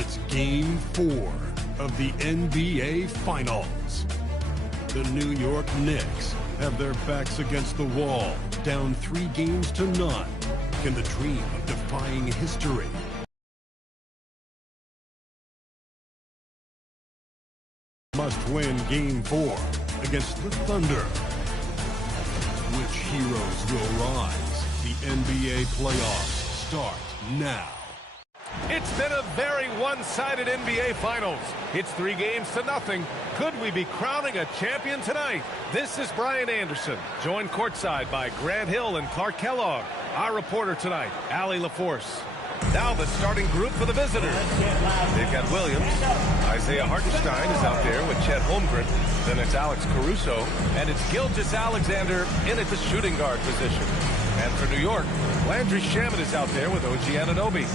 It's Game 4 of the NBA Finals. The New York Knicks have their backs against the wall, down 3 games to none. Can the dream of defying history must win Game 4 against the Thunder? Which heroes will rise? The NBA playoffs start now. It's been a very one-sided NBA Finals. It's 3 games to nothing. Could we be crowning a champion tonight? This is Brian Anderson, joined courtside by Grant Hill and Clark Kellogg. Our reporter tonight, Allie LaForce. Now the starting group for the visitors. They've got Williams. Isaiah Hartenstein is out there with Chet Holmgren. Then it's Alex Caruso. And it's Gilgeous-Alexander in at the shooting guard position. And for New York, Landry Shamet is out there with OG Anunoby.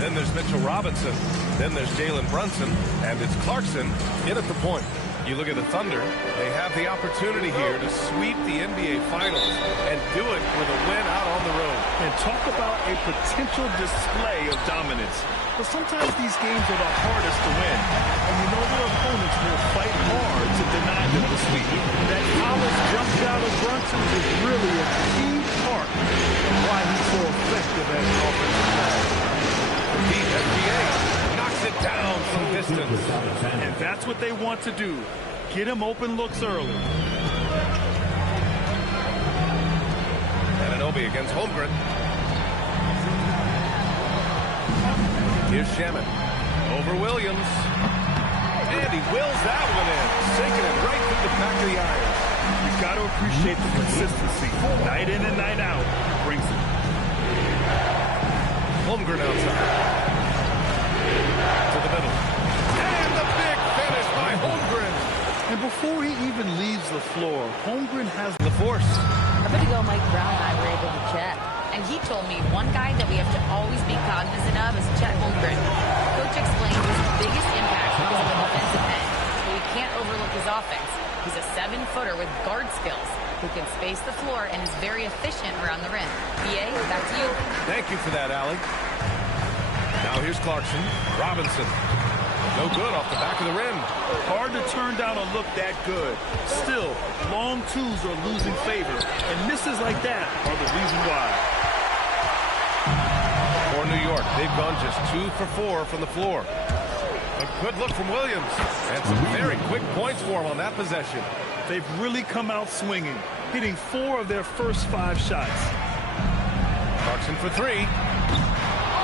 Then there's Mitchell Robinson. Then there's Jalen Brunson. And it's Clarkson in at the point. You look at the Thunder, they have the opportunity here to sweep the NBA Finals and do it with a win out on the road. And talk about a potential display of dominance. But sometimes these games are the hardest to win. And you know their opponents will fight hard to deny them the sweep. That college jump shot of Brunson is really a key part of why he's so effective as an offensive player. The NBA knocks it down from distance. And that's what they want to do. Get him open looks early. Anunoby against Holmgren. Here's Shamet. Over Williams. And he wills that one in. Sinking it right through the back of the iron. You've got to appreciate the consistency. Night in and night out. Brings it. Holmgren outside. To the middle. And the big finish by Holmgren. And before he even leaves the floor, Holmgren has the force. A bit ago, Mike Brown and I were able to chat. And he told me one guy that we have to always be cognizant of is Chet Holmgren. Coach explained his biggest impact because of the defensive end. But we can't overlook his offense. He's a 7-footer with guard skills who can space the floor and is very efficient around the rim. BA, back to you. Thank you for that, Allie. Now here's Clarkson. Robinson. No good off the back of the rim. Hard to turn down a look that good. Still, long twos are losing favor, and misses like that are the reason why. For New York, they've gone just 2 for 4 from the floor. A good look from Williams, and some very quick points for him on that possession. They've really come out swinging, hitting 4 of their first 5 shots. Clarkson for 3.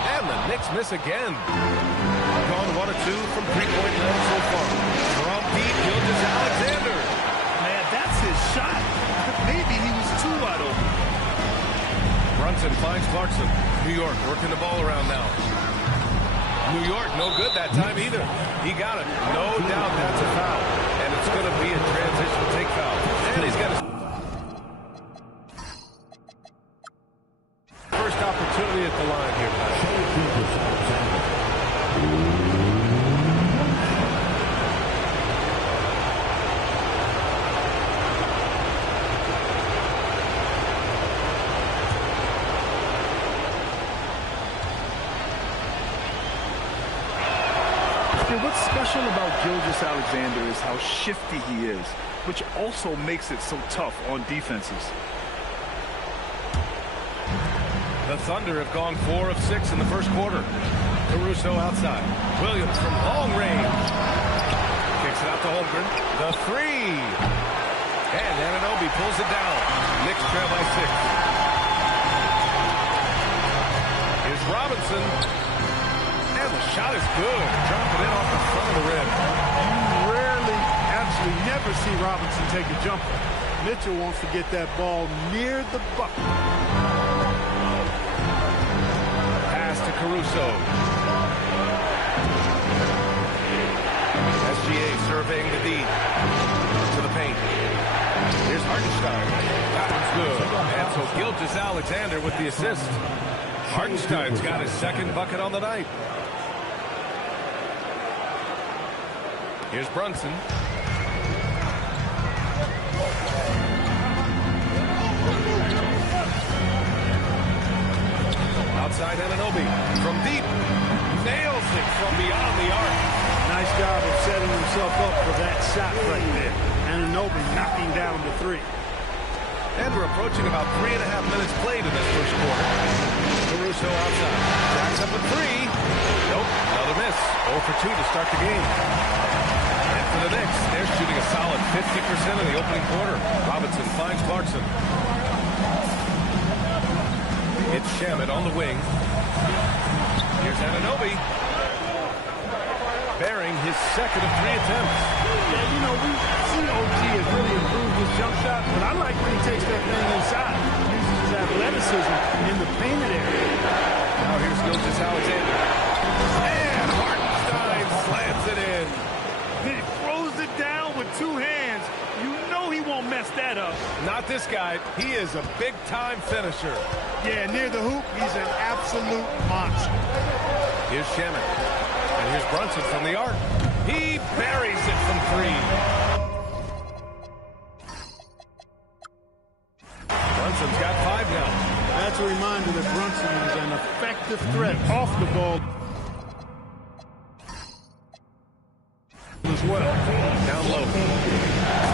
And the Knicks miss again. Gone 1 or 2 from 3-point land so far. From deep, Gilgeous-Alexander. Man, that's his shot. Maybe he was too wide open. Brunson finds Clarkson. New York working the ball around now. New York, no good that time either. He got it. No doubt that's a foul. And it's going to be a transition take foul. And he's got his first opportunity at the line here tonight. What's special about Gilgeous-Alexander is how shifty he is, which also makes it so tough on defenses. The Thunder have gone 4 of 6 in the first quarter. Caruso outside. Williams from long range. Kicks it out to Holmgren. The 3. And Anunoby pulls it down. Knicks trail by 6. Here's Robinson. And the shot is good. Dropping in off the front of the rim. You rarely, actually never see Robinson take a jumper. Mitchell wants to get that ball near the bucket. Pass to Caruso. SGA surveying the D. To the paint. Here's Hartenstein. That one's good. And so Gilgeous-Alexander with the assist. Hartenstein's got his 2nd bucket on the night. Here's Brunson. Outside Anunoby from deep. Nails it from beyond the arc. Nice job of setting himself up for that shot right there. Anunoby knocking down the three. And we're approaching about 3.5 minutes played in this first quarter. Caruso outside. Jacks up a three. Nope, another miss. 0 for 2 to start the game. And for the Knicks, they're shooting a solid 50% in the opening quarter. Robinson finds Clarkson. It's Shamet on the wing. Here's Anunoby. Bearing his second of 3 attempts. Yeah, you know, we've seen OG has really improved his jump shot, but I like when he takes that thing inside. Uses his athleticism in the painted area. Now here's Gilgeous-Alexander. And Hartenstein slams it in. He throws it down with 2 hands. You know he won't mess that up. Not this guy. He is a big-time finisher. Yeah, near the hoop, he's an absolute monster. Here's Shamet. And here's Brunson from the arc. He buries it from 3. Brunson's got 5 now. That's a reminder that Brunson is an effective threat off the ball as well. Down low.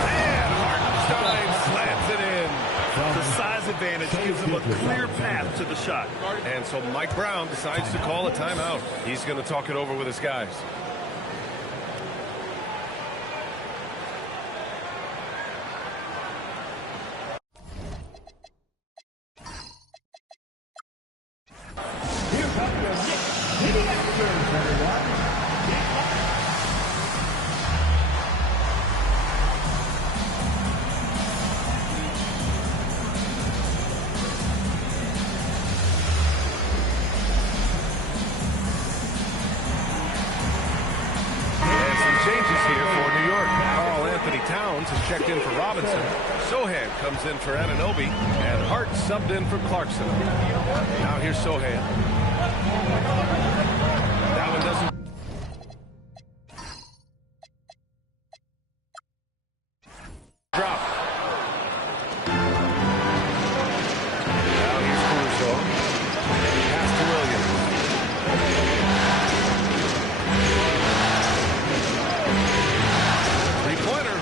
And Hartenstein slams it in. The size advantage gives him a clear path to the shot. And so Mike Brown decides to call a timeout. He's going to talk it over with his guys. Has checked in for Robinson. Sohan comes in for Anunoby, and Hart subbed in for Clarkson. Now here's Sohan. That one doesn't. Drop. Now here's Caruso. Pass to Williams. Three-pointer.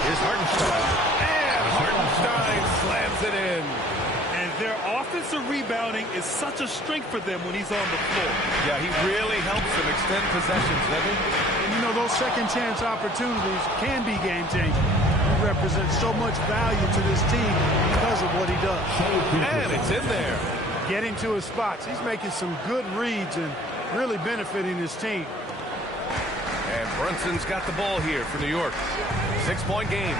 Here's Hartenstein. And Hartenstein slams it in. And their offensive rebounding is such a strength for them when he's on the floor. Yeah, he really helps them extend possessions, doesn't he? And you know, those second chance opportunities can be game changing. He represents so much value to this team because of what he does. And it's in there. Getting to his spots. He's making some good reads and really benefiting his team. And Brunson's got the ball here for New York. 6-point game.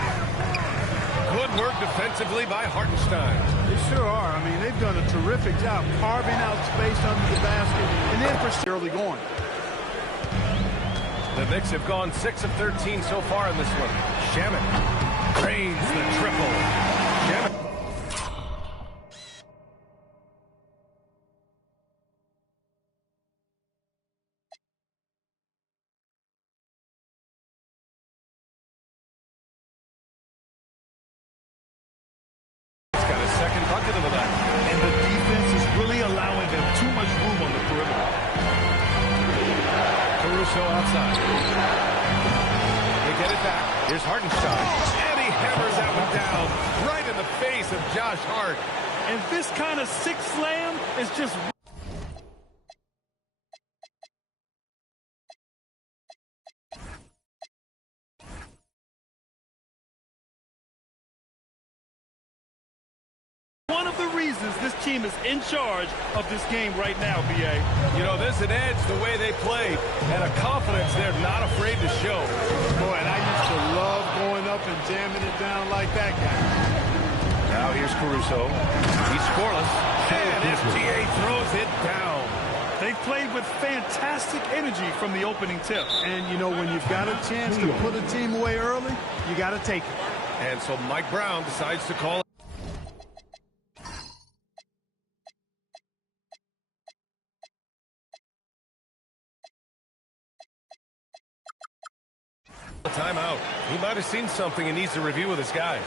Good work defensively by Hartenstein. They sure are. I mean, they've done a terrific job carving out space under the basket and then for early going. The Knicks have gone 6 of 13 so far in this one. Shamet drains the triple. Shamet. Second bucket of the night. And the defense is really allowing them too much room on the perimeter. Caruso outside. They get it back. Here's Hartenstein. And he hammers that one down right in the face of Josh Hart. And this kind of six slam is just... one of the reasons this team is in charge of this game right now, B.A. You know, there's an edge the way they play and a confidence they're not afraid to show. Boy, and I used to love going up and jamming it down like that guy. Now here's Caruso. He's scoreless. And FTA throws it down. They've played with fantastic energy from the opening tip. And, you know, when you've got a chance to put a team away early, you got to take it. And so Mike Brown decides to call it. Timeout. He might have seen something and needs to review with his guys.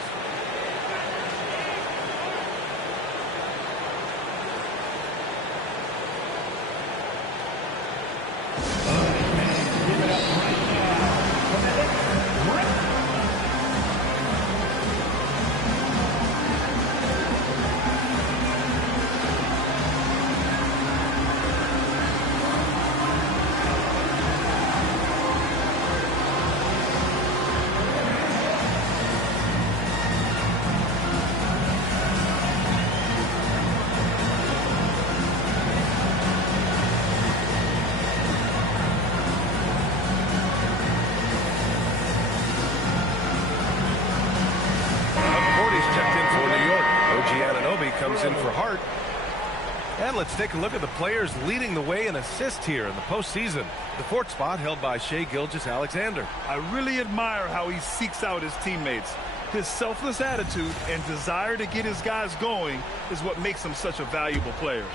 And let's take a look at the players leading the way in assists here in the postseason. The fourth spot held by Shai Gilgeous-Alexander. I really admire how he seeks out his teammates. His selfless attitude and desire to get his guys going is what makes him such a valuable player.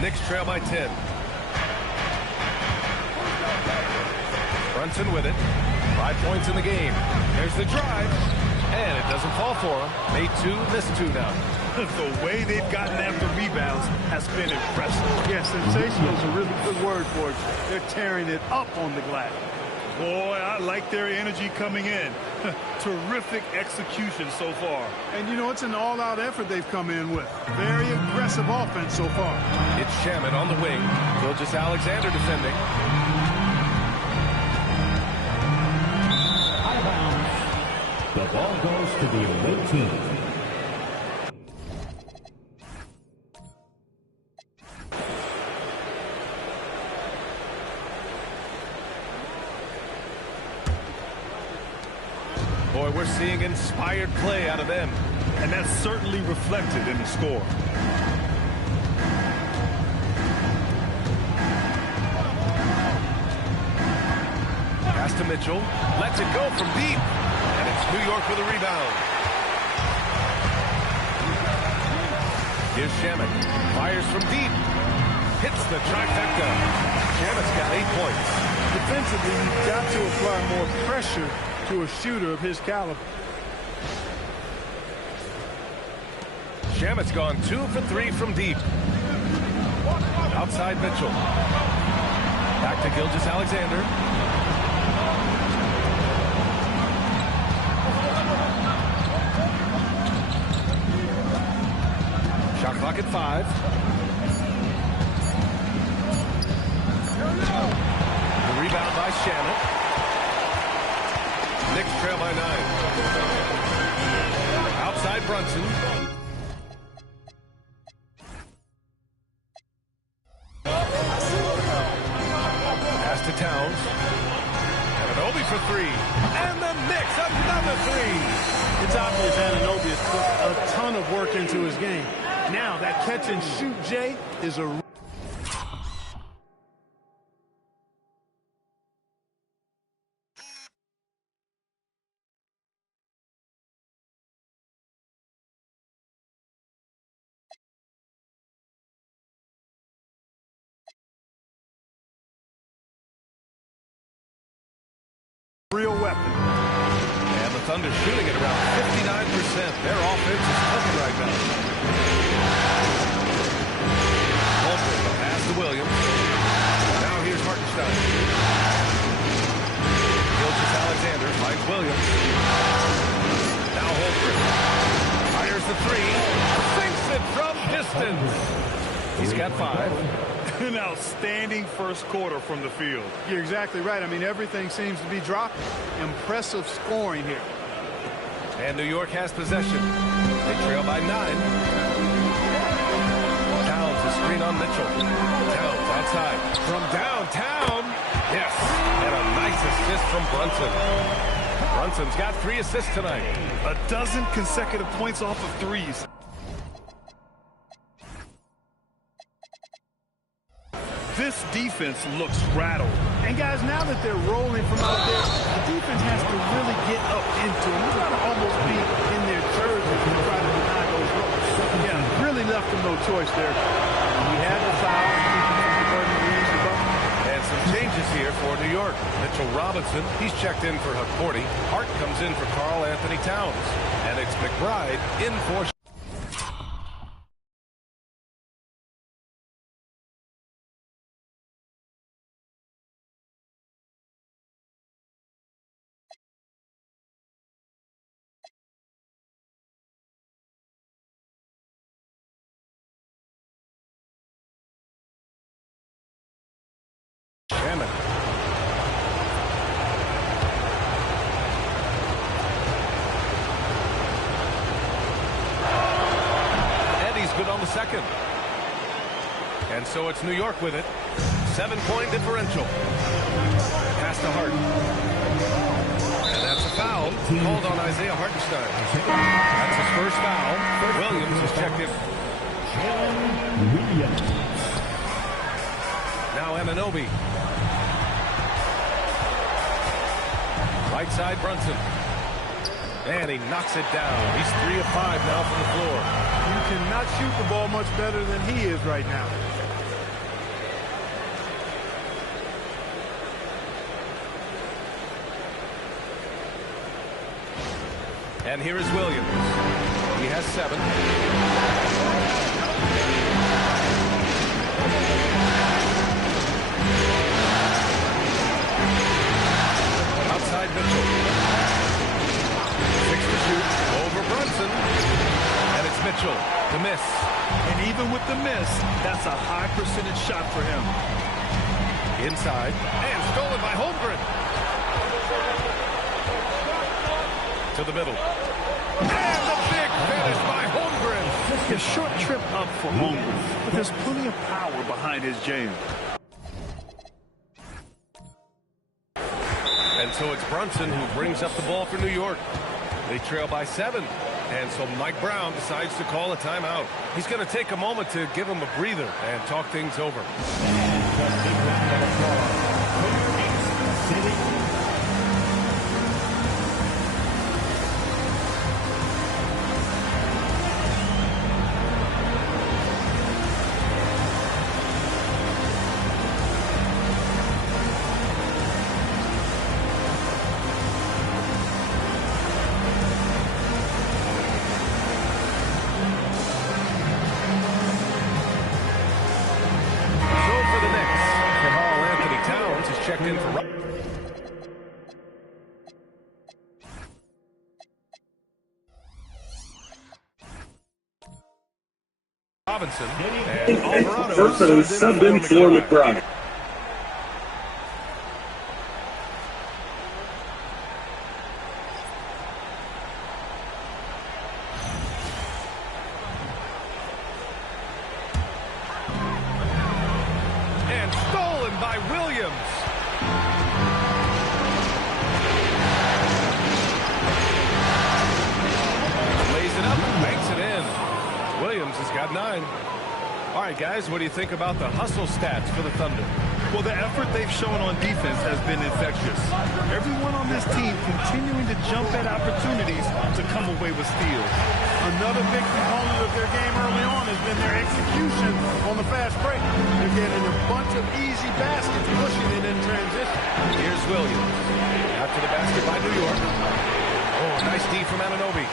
Knicks trail by 10. Brunson with it. 5 points in the game. There's the drive. And it doesn't fall for him. Made 2, missed 2 now. The way they've gotten after rebounds has been impressive. Yeah, sensational is a really good word for it. They're tearing it up on the glass. Boy, I like their energy coming in. Terrific execution so far. And, you know, it's an all-out effort they've come in with. Very aggressive offense so far. It's Shamet on the wing. Gilgeous-Alexander defending. Out of bounds. The ball goes to the away team. Boy, we're seeing inspired play out of them. And that's certainly reflected in the score. Pass to Mitchell. Lets it go from deep. And it's New York with a rebound. Here's Shamet. Fires from deep. Hits the trifecta. Shamet's got 8 points. Defensively, you've got to apply more pressure to a shooter of his caliber. Shamet's gone 2 for 3 from deep. Outside Mitchell. Back to Gilgeous-Alexander. Shot clock at 5. The rebound by Shamet. Knicks trail by 9. Outside Brunson. Pass to Towns. Anunoby for 3. And the Knicks another 3. It's obvious Anunoby has put a ton of work into his game. Now that catch and shoot, Jay, is a real weapon. And the Thunder shooting at around 59%. Their offense is cooking right now. Holmgren, the pass to Williams. Now here's Hartenstein. Gilgeous-Alexander finds Williams. Now Holmgren. Fires the 3. Sinks it from distance. He's got 5. An outstanding first quarter from the field. You're exactly right. I mean, everything seems to be dropping. Impressive scoring here. And New York has possession. They trail by 9. Towns, a screen on Mitchell. Towns outside. From downtown. Yes. And a nice assist from Brunson. Brunson's got 3 assists tonight. A dozen consecutive points off of threes. This defense looks rattled. And guys, now that they're rolling from out there, the defense has to really get up into them. They've got to almost be in their jerseys to try to deny those rolls. Yeah, really left them no choice there. We had the foul. And some changes here for New York. Mitchell Robinson, he's checked in for Hakordi. Hart comes in for Karl Anthony Towns. And it's McBride in for... Shamet. Eddie's good on the second. And so it's New York with it. 7-point differential. Pass to Hart. And that's a foul called on Isaiah Hartenstein. That's his first foul. Williams is checked in. Williams. Now Anunoby. Right side, Brunson. And he knocks it down. He's 3 of 5 now from the floor. You cannot shoot the ball much better than he is right now. And here is Williams. He has 7. Outside Mitchell. 6 to shoot. Over Brunson. And it's Mitchell. The miss. And even with the miss, that's a high percentage shot for him. Inside. And stolen by Holmgren. To the middle. And the big finish by Holmgren. A short trip up for Holmgren, but there's plenty of power behind his jam. And so it's Brunson who brings up the ball for New York. They trail by 7. And so Mike Brown decides to call a timeout. He's going to take a moment to give him a breather and talk things over. Checked in for Robinson and Alvarado subbed in for McBride. And stolen by Williams. Williams has got 9. All right, guys, what do you think about the hustle stats for the Thunder? Well, the effort they've shown on defense has been infectious. Everyone on this team continuing to jump at opportunities to come away with steals. Another big component of their game early on has been their execution on the fast break. They're getting a bunch of easy baskets, pushing it in transition. Here's Williams. After the basket by New York. Oh, nice D from Anunoby.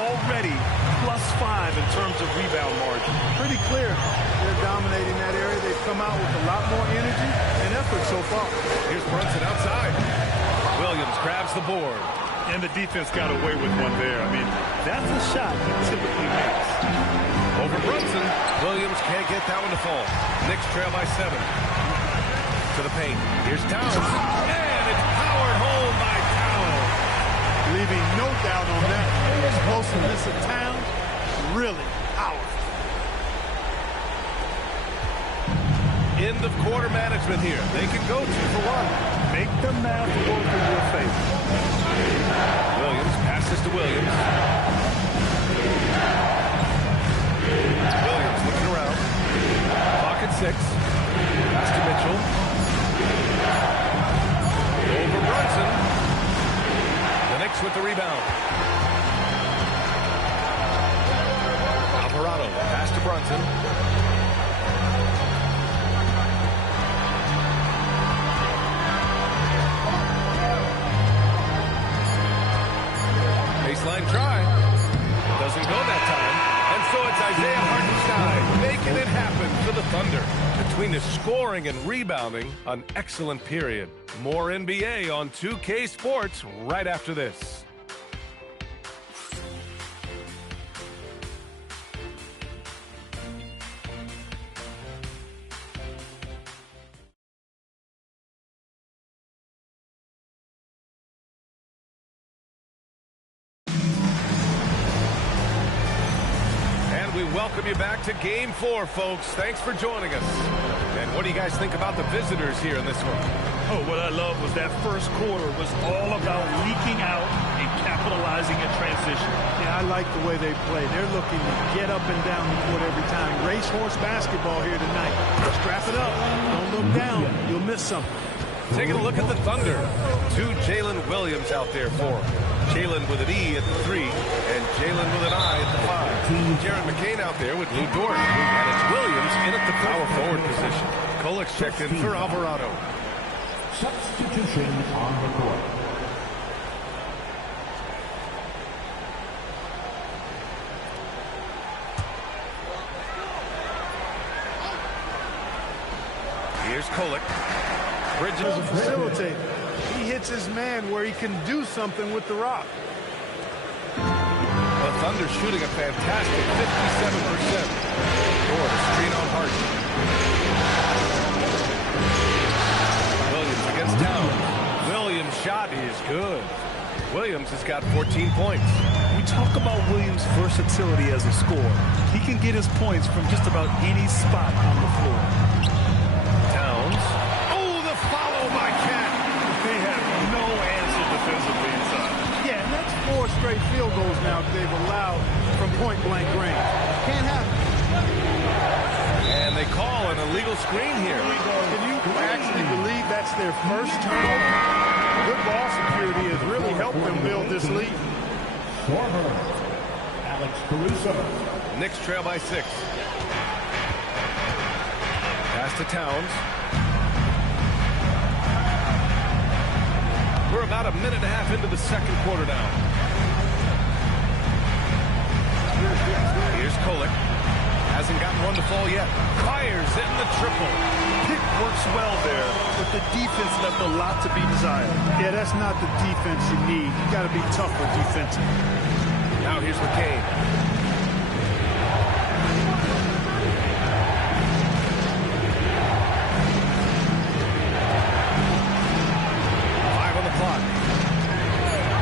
Already +5 in terms of rebound margin. Pretty clear they're dominating that area. They've come out with a lot more energy and effort so far. Here's Brunson outside. Williams grabs the board. And the defense got away with one there. I mean, that's a shot he typically makes. Over Brunson. Williams can't get that one to fall. Knicks trail by 7. To the paint. Here's Towns. And it's powered home by Towns. Leaving no doubt on that. Explosiveness of Towns, really powerful. End of quarter management here. They can go 2 for 1. Make the math work in your favor. Williams passes to Williams. Williams looking around. Clock at 6. Pass to Mitchell. Over Brunson. The Knicks with the rebound. Alvarado pass to Brunson. Baseline try. Doesn't go that time. And so it's Isaiah Hartenstein making it happen for the Thunder. Between the scoring and rebounding, an excellent period. More NBA on 2K Sports right after this. We welcome you back to Game 4, folks. Thanks for joining us. And what do you guys think about the visitors here in this one? Oh, what I love was that first quarter was all about leaking out and capturing capitalizing in transition. Yeah, I like the way they play. They're looking to get up and down the court every time. Racehorse basketball here tonight. Strap it up. Don't look down. You'll miss something. Taking a look at the Thunder. 2 Jalen Williams out there for him. Jalen with an E at the 3, and Jalen with an I at the 5. Jaron McCain out there with Lou Dort. And it's Williams in at the power forward position. Kolik's checked in for Alvarado. Substitution on the court. Here's Kolik. Bridges As a facilitator, he hits his man where he can do something with the rock. The Thunder shooting a fantastic 57%. Dort, screen on Hart. Williams against Towns. Williams' shot is good. Williams has got 14 points. We talk about Williams' versatility as a scorer. He can get his points from just about any spot on the floor. Towns. Oh, the follow by Cat. They have no answer defensively inside. Yeah, and that's 4 straight field goals now they've allowed from point-blank range. Can't happen. And they call an illegal screen here. Can you actually believe that's their first turnover? Good ball security has really helped them build this lead. Former Alex Caruso. Knicks trail by 6. Pass to Towns. We're about a minute and a half into the second quarter now. Here's Kolik. Hasn't gotten one to fall yet. Fires in the triple. Pick works well there, but the defense left a lot to be desired. Yeah, that's not the defense you need. You got to be tougher defensively. Now here's McCain.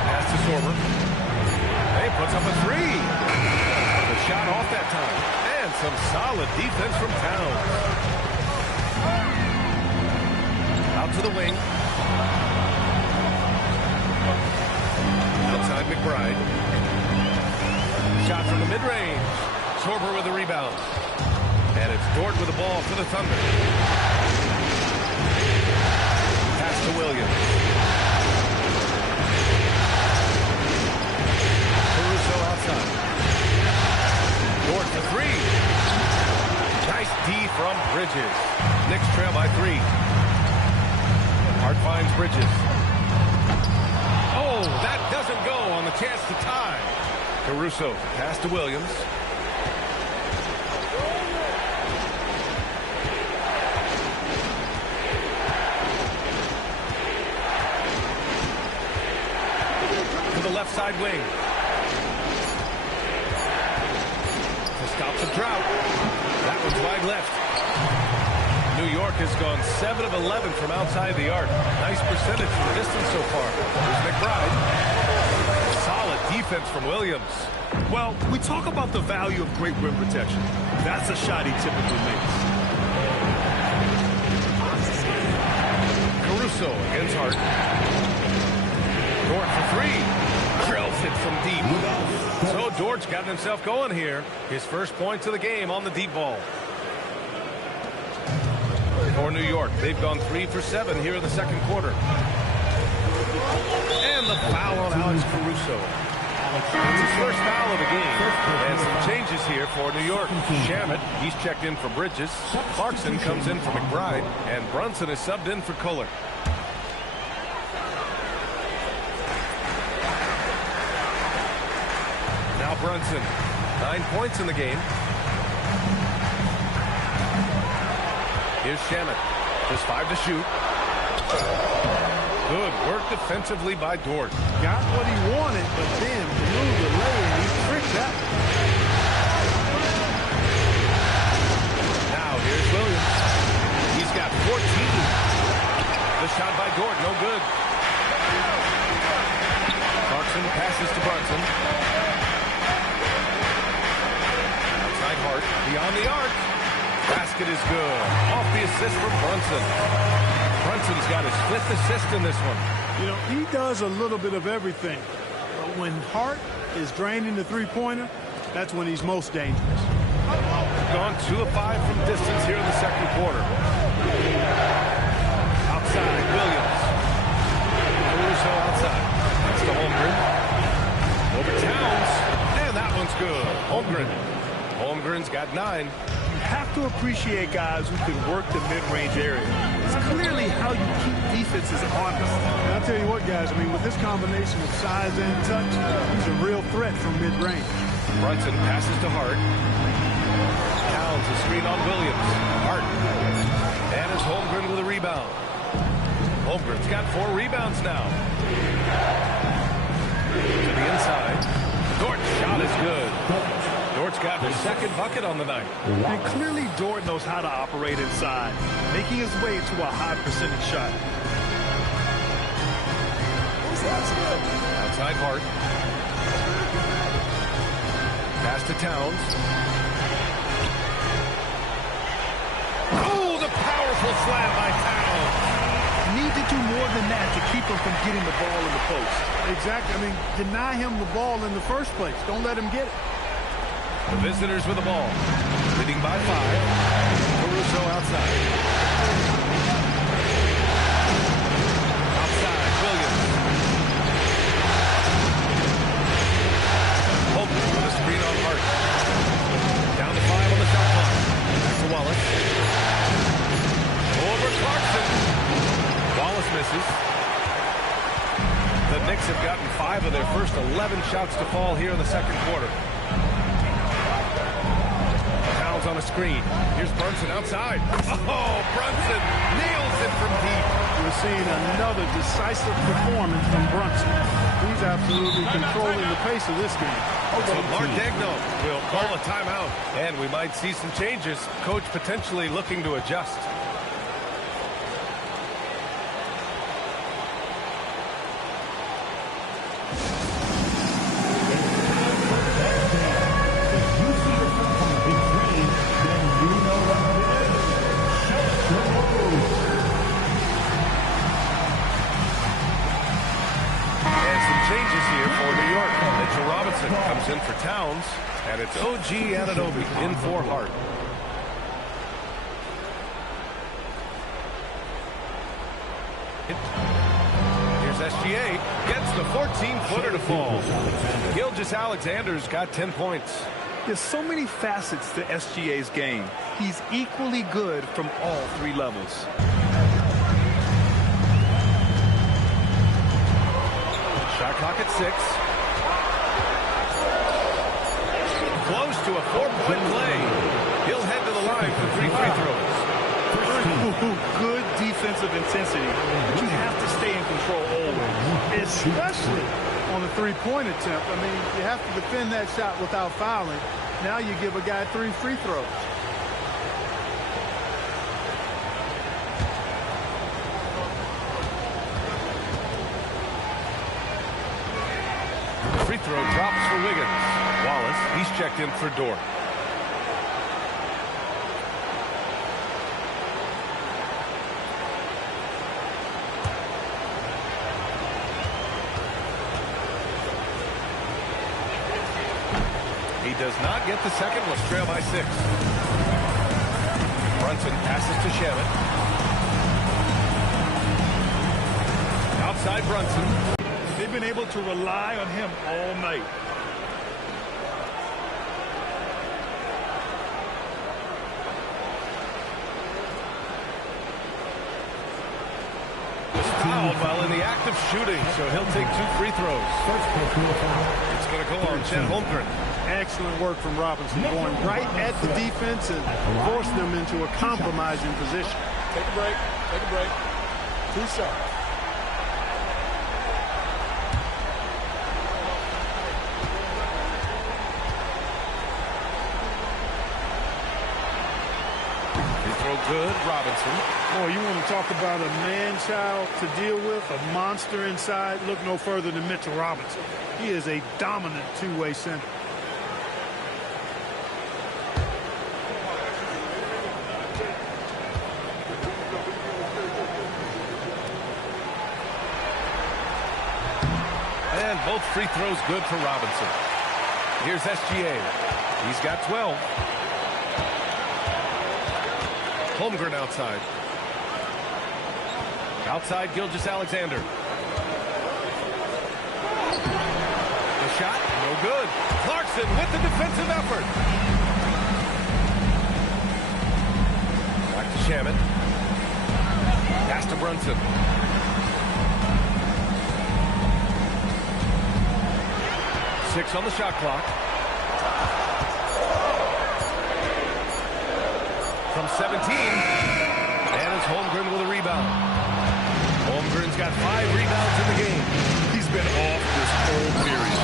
Pass to Sorber. Hey, puts up a 3. The shot off that time. And some solid defense from Towns. Out to the wing. Outside McBride. Shot from the mid-range. Sorber with the rebound. And it's Dort with the ball for the Thunder. Pass to Williams. Outside. Dort for 3. Nice D from Bridges. Knicks trail by 3. Hart finds Bridges. Oh, that doesn't go on the chance to tie. Caruso pass to Williams. To the left side wing. Stops a drought. That one's wide left. New York has gone 7 of 11 from outside the arc. Nice percentage from distance so far. Here's McBride. Solid defense from Williams. Well, we talk about the value of great rim protection. That's a shot he typically makes. Caruso against Hart. Dort for 3. Drills it from deep. So Dort's gotten himself going here. His first points of the game on the deep ball. For New York, they've gone 3 for 7 here in the second quarter. And the foul on Alex Caruso. It's his first foul of the game. And some changes here for New York. Shamet, he's checked in for Bridges. Clarkson comes in for McBride. And Brunson is subbed in for Kohler. Now Brunson, 9 points in the game. Here's Shamet, just 5 to shoot. Good work defensively by Dort. Got what he wanted, but then blew the lay and he tricked that. Now here's Williams. He's got 14. The shot by Dort, no good. Clarkson passes to Brunson. Outside Hart, beyond the arc. Basket is good. Off the assist from Brunson. Brunson's got his 5th assist in this one. You know, he does a little bit of everything. But when Hart is draining the three-pointer, that's when he's most dangerous. Gone 2 of 5 from distance here in the second quarter. Outside, Williams. Caruso outside. That's to Holmgren. Over Towns. And that one's good. Holmgren. Holmgren's got 9. You have to appreciate guys who can work the mid-range area. It's clearly how you keep defenses honest. And I'll tell you what, guys, I mean, with this combination of size and touch, he's a real threat from mid-range. Brunson passes to Hart. Towns a screen on Williams. Hart. And it's Holmgren with a rebound. Holmgren's got 4 rebounds now. To the inside. Dort's shot is good. Dort's got his second bucket on the night. And clearly Dort knows how to operate inside, making his way to a high percentage shot. Outside Hart. Pass to Towns. Oh, the powerful slam by Towns. Need to do more than that to keep him from getting the ball in the post. Exactly. I mean, deny him the ball in the first place. Don't let him get it. The visitors with the ball. Leading by 5. Caruso outside. Outside, Williams. Holmgren with a screen on Hart. Down to 5 on the shot clock. Back to Wallace. Over Clarkson. Wallace misses. The Knicks have gotten 5 of their first 11 shots to fall here in the second quarter. Towns on a screen. Here's Brunson outside. Oh, Brunson nails it from deep. We're seeing another decisive performance from Brunson. He's absolutely controlling the pace of this game. So Mark Degno will call a timeout, and we might see some changes. Coach potentially looking to adjust. Comes in for Towns, and it's OG Anunoby in for Hart. Here's SGA, gets the 14-footer to fall. Gilgeous-Alexander's got 10 points. There's so many facets to SGA's game. He's equally good from all 3 levels. Shot clock at 6. Close to a 4-point play. He'll head to the line for 3 free throws. Good defensive intensity, but you have to stay in control always. Especially on a three-point attempt. I mean, you have to defend that shot without fouling. Now you give a guy 3 free throws. The free throw drops for Wiggins. Wallace, he's checked in for Dort. He does not get the second. Was trail by 6. Brunson passes to Shannon. Outside Brunson. They've been able to rely on him all night. Fouled while in the act of shooting, so he'll take 2 free throws. It's going to go on Chet Holmgren. Excellent work from Robinson, going right at the defense and force them into a compromising position. Take a break. Take a break. 2 shots. Good, Robinson. Boy, you want to talk about a man-child to deal with, a monster inside? Look no further than Mitchell Robinson. He is a dominant two-way center. And Both free throws good for Robinson. Here's SGA. He's got 12. Holmgren outside. Outside, Gilgeous-Alexander. The shot, no good. Clarkson with the defensive effort. Back to Shamet. Pass to Brunson. Six on the shot clock. From 17. And it's Holmgren with a rebound. Holmgren's got 5 rebounds in the game. He's been off this whole period.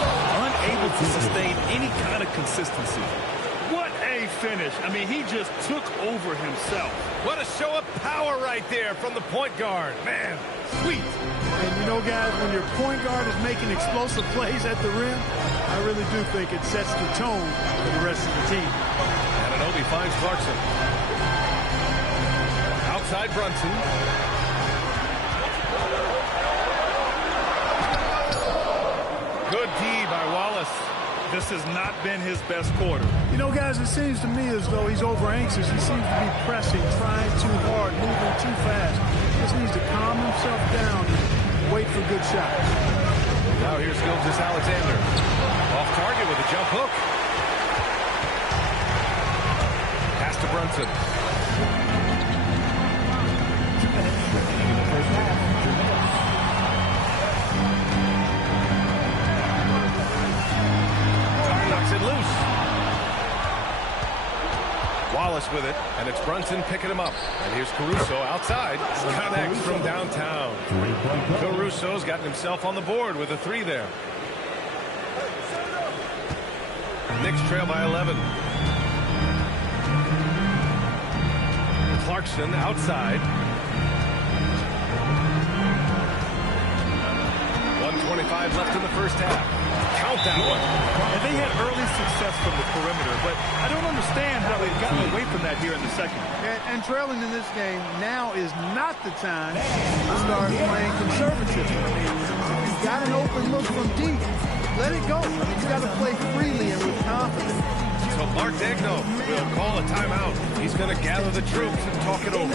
Unable to sustain any kind of consistency. What a finish. I mean, he just took over himself. What a show of power right there from the point guard. Man, sweet. And you know, guys, when your point guard is making explosive plays at the rim, I really do think it sets the tone for the rest of the team. Anunoby finds Clarkson. Outside Brunson. Good D by Wallace. This has not been his best quarter. You know, guys, it seems to me as though he's over-anxious. He seems to be pressing, trying too hard, moving too fast. He just needs to calm himself down and wait for good shots. Now here's Gilgeous-Alexander. Off target with a jump hook. Pass to Brunson. Knocks it loose. Wallace with it, and it's Brunson picking him up. And here's Caruso outside. Connects from downtown. Caruso's gotten himself on the board with a 3 there. Knicks trail by 11. Clarkson outside. 1:25 left in the first half. Count that one. And they had early success from the perimeter, but I don't understand how they've gotten away from that here in the second. And trailing in this game, now is not the time to start playing conservatism. I mean, you've got an open look from deep. Let it go. I mean, you got to play freely and with confidence. So Mark Daigneault will call a timeout. He's going to gather the troops and talk it over.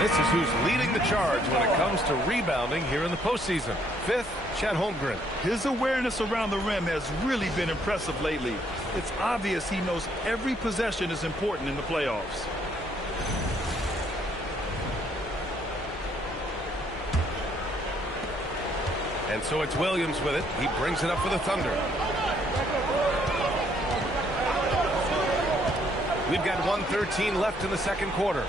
This is who's leading the charge when it comes to rebounding here in the postseason. 5th, Chet Holmgren. His awareness around the rim has really been impressive lately. It's obvious he knows every possession is important in the playoffs. And so it's Williams with it. He brings it up for the Thunder. We've got 1:13 left in the second quarter.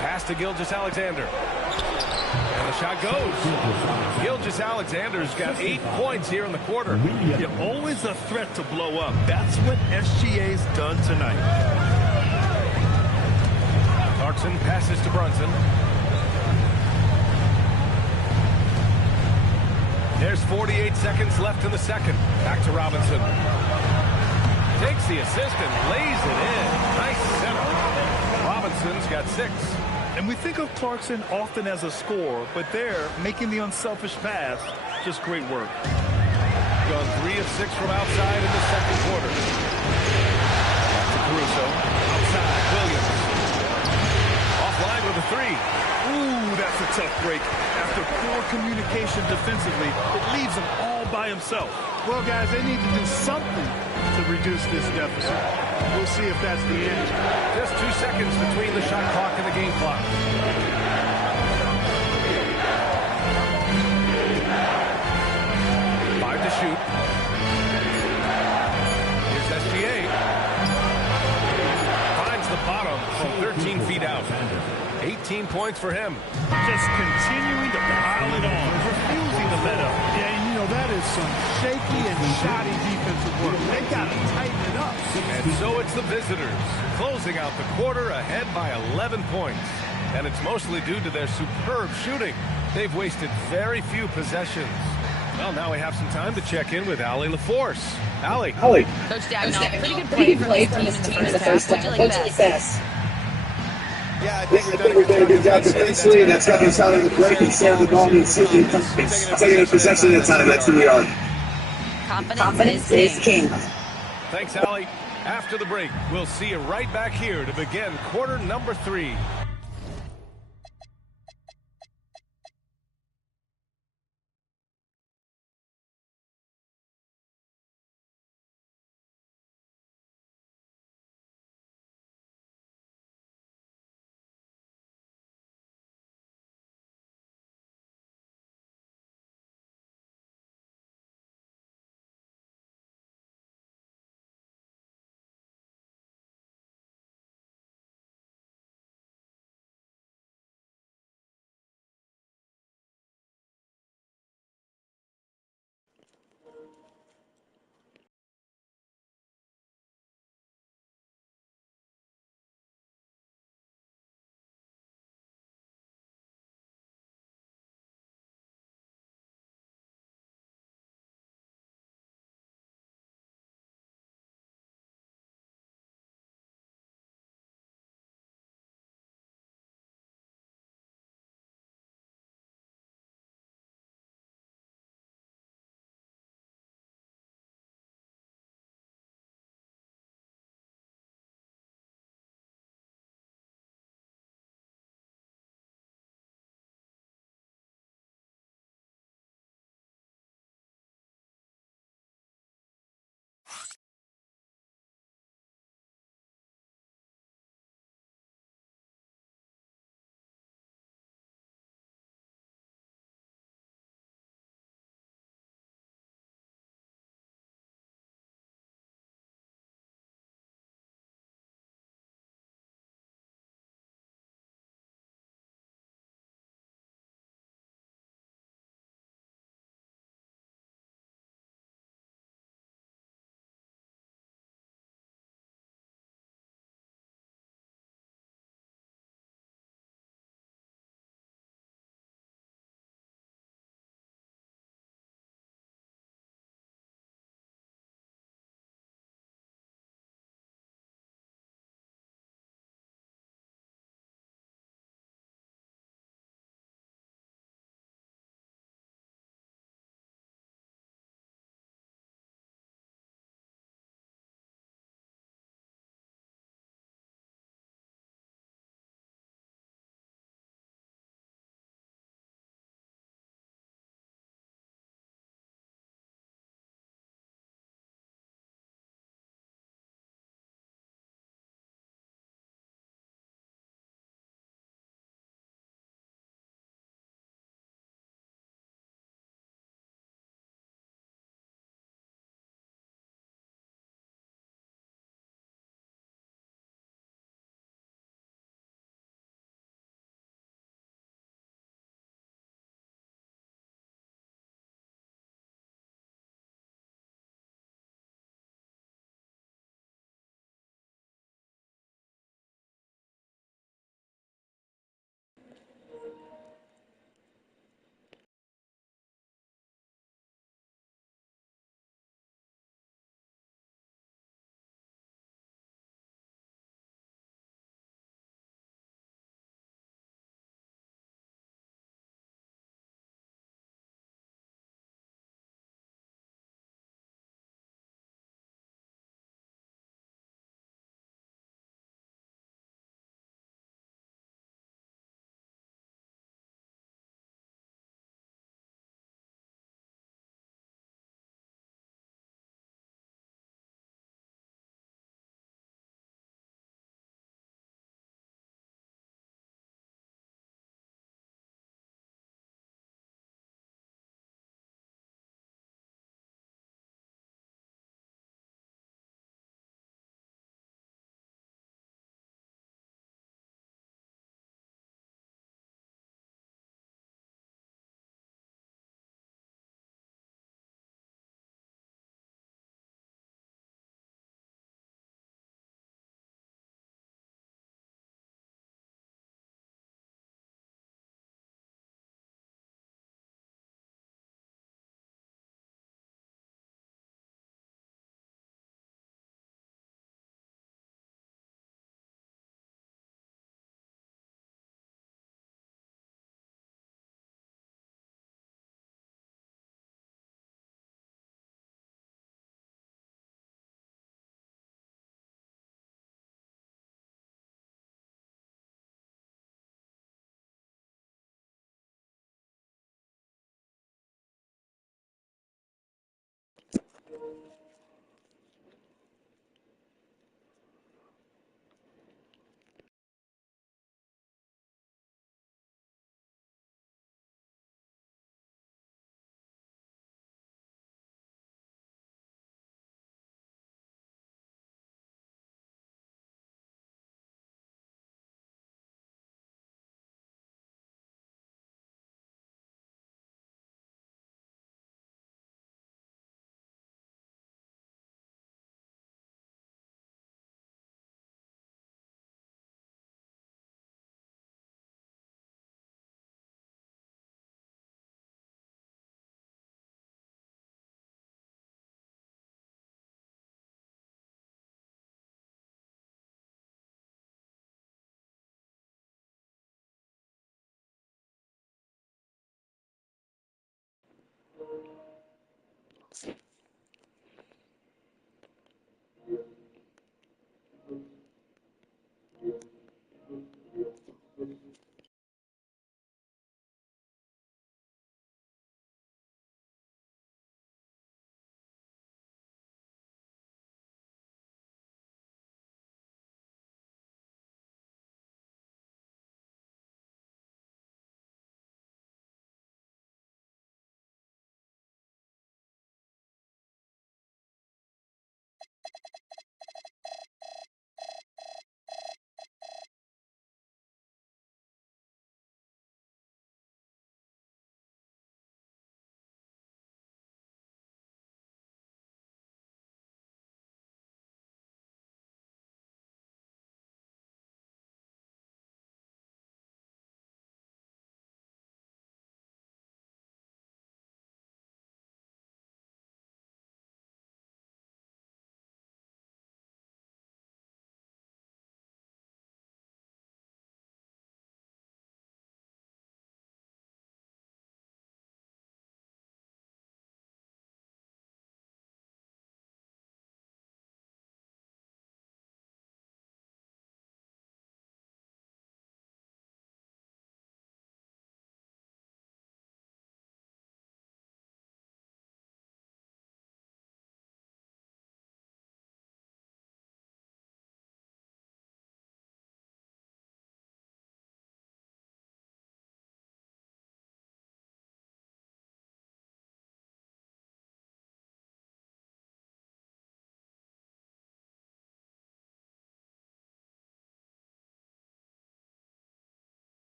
Pass to Gilgeous-Alexander. And the shot goes. Gilgeous-Alexander's got 8 points here in the quarter. You're always a threat to blow up. That's what SGA's done tonight. Clarkson passes to Brunson. There's 48 seconds left in the second. Back to Robinson. Takes the assist and lays it in. Nice setup. Robinson's got 6. And we think of Clarkson often as a scorer, but there, making the unselfish pass, just great work. Gone 3 of 6 from outside in the second quarter. Back to Caruso. Outside, Williams. Offline with a 3. Ooh, that's a tough break. After to poor communication defensively. It leaves him all by himself. Well, guys, they need to do something to reduce this deficit. We'll see if that's the answer. Just 2 seconds between the shot clock and the game clock. 5 to shoot. Here's SGA. Finds the bottom from 13 feet out. 18 points for him. Just continuing to pile it on, refusing to let up. Yeah, and you know, that is some shaky and shoddy defensive work. They got to tighten it up. And so it's the visitors, closing out the quarter ahead by 11 points. And it's mostly due to their superb shooting. They've wasted very few possessions. Well, now we have some time to check in with Allie LaForce. Allie. Coach Dagnall, pretty good play from this team in the first half. What do you like best? Yeah, I think we've done a good job defensively, and that's got us out of the break and set the ball and taking a possession at a time. That's who we are. Confidence is king. Thanks, Allie. After the break, we'll see you right back here to begin quarter number 3.